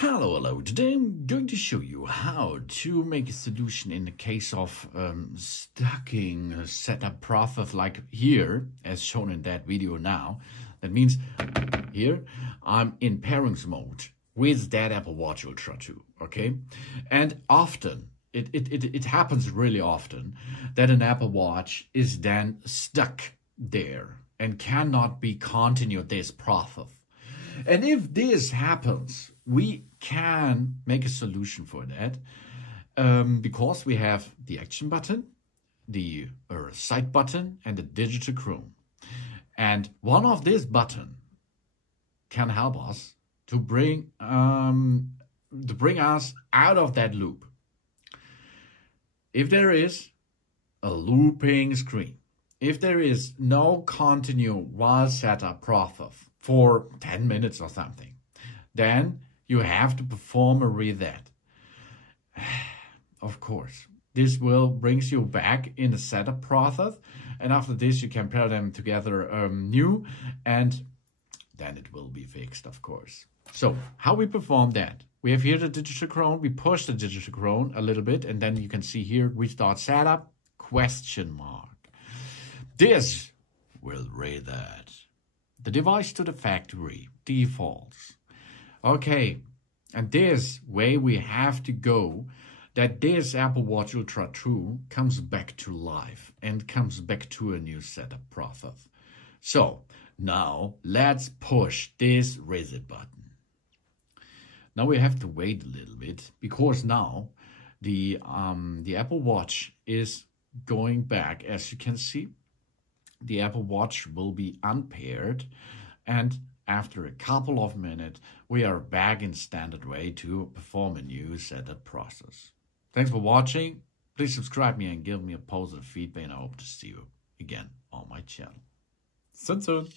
Hello. Today I'm going to show you how to make a solution in the case of stucking a setup process like here, as shown in that video now. That means here I'm in pairings mode with that Apple Watch Ultra 2, okay? And often, it happens really often that an Apple Watch is then stuck there and cannot be continued this process. And if this happens, we can make a solution for that because we have the action button, the side button, and the digital chrome. And one of these buttons can help us to bring us out of that loop. If there is a looping screen, if there is no continuous while setup process for 10 minutes or something, then you have to perform a reset. Of course, this will brings you back in the setup process, and after this you can pair them together new, and then it will be fixed, of course. So how we perform that? We have here the digital chrome. We push the digital chrome a little bit, and then you can see here restart setup ? This will reset the device to the factory defaults. Okay, and this way we have to go that this Apple Watch Ultra 2 comes back to life and comes back to a new setup process. So now let's push this reset button. Now we have to wait a little bit because now the Apple Watch is going back. As you can see, the Apple Watch will be unpaired, and after a couple of minutes, we are back in standard way to perform a new setup process. Thanks for watching. Please subscribe me and give me a positive feedback, and I hope to see you again on my channel. Soon.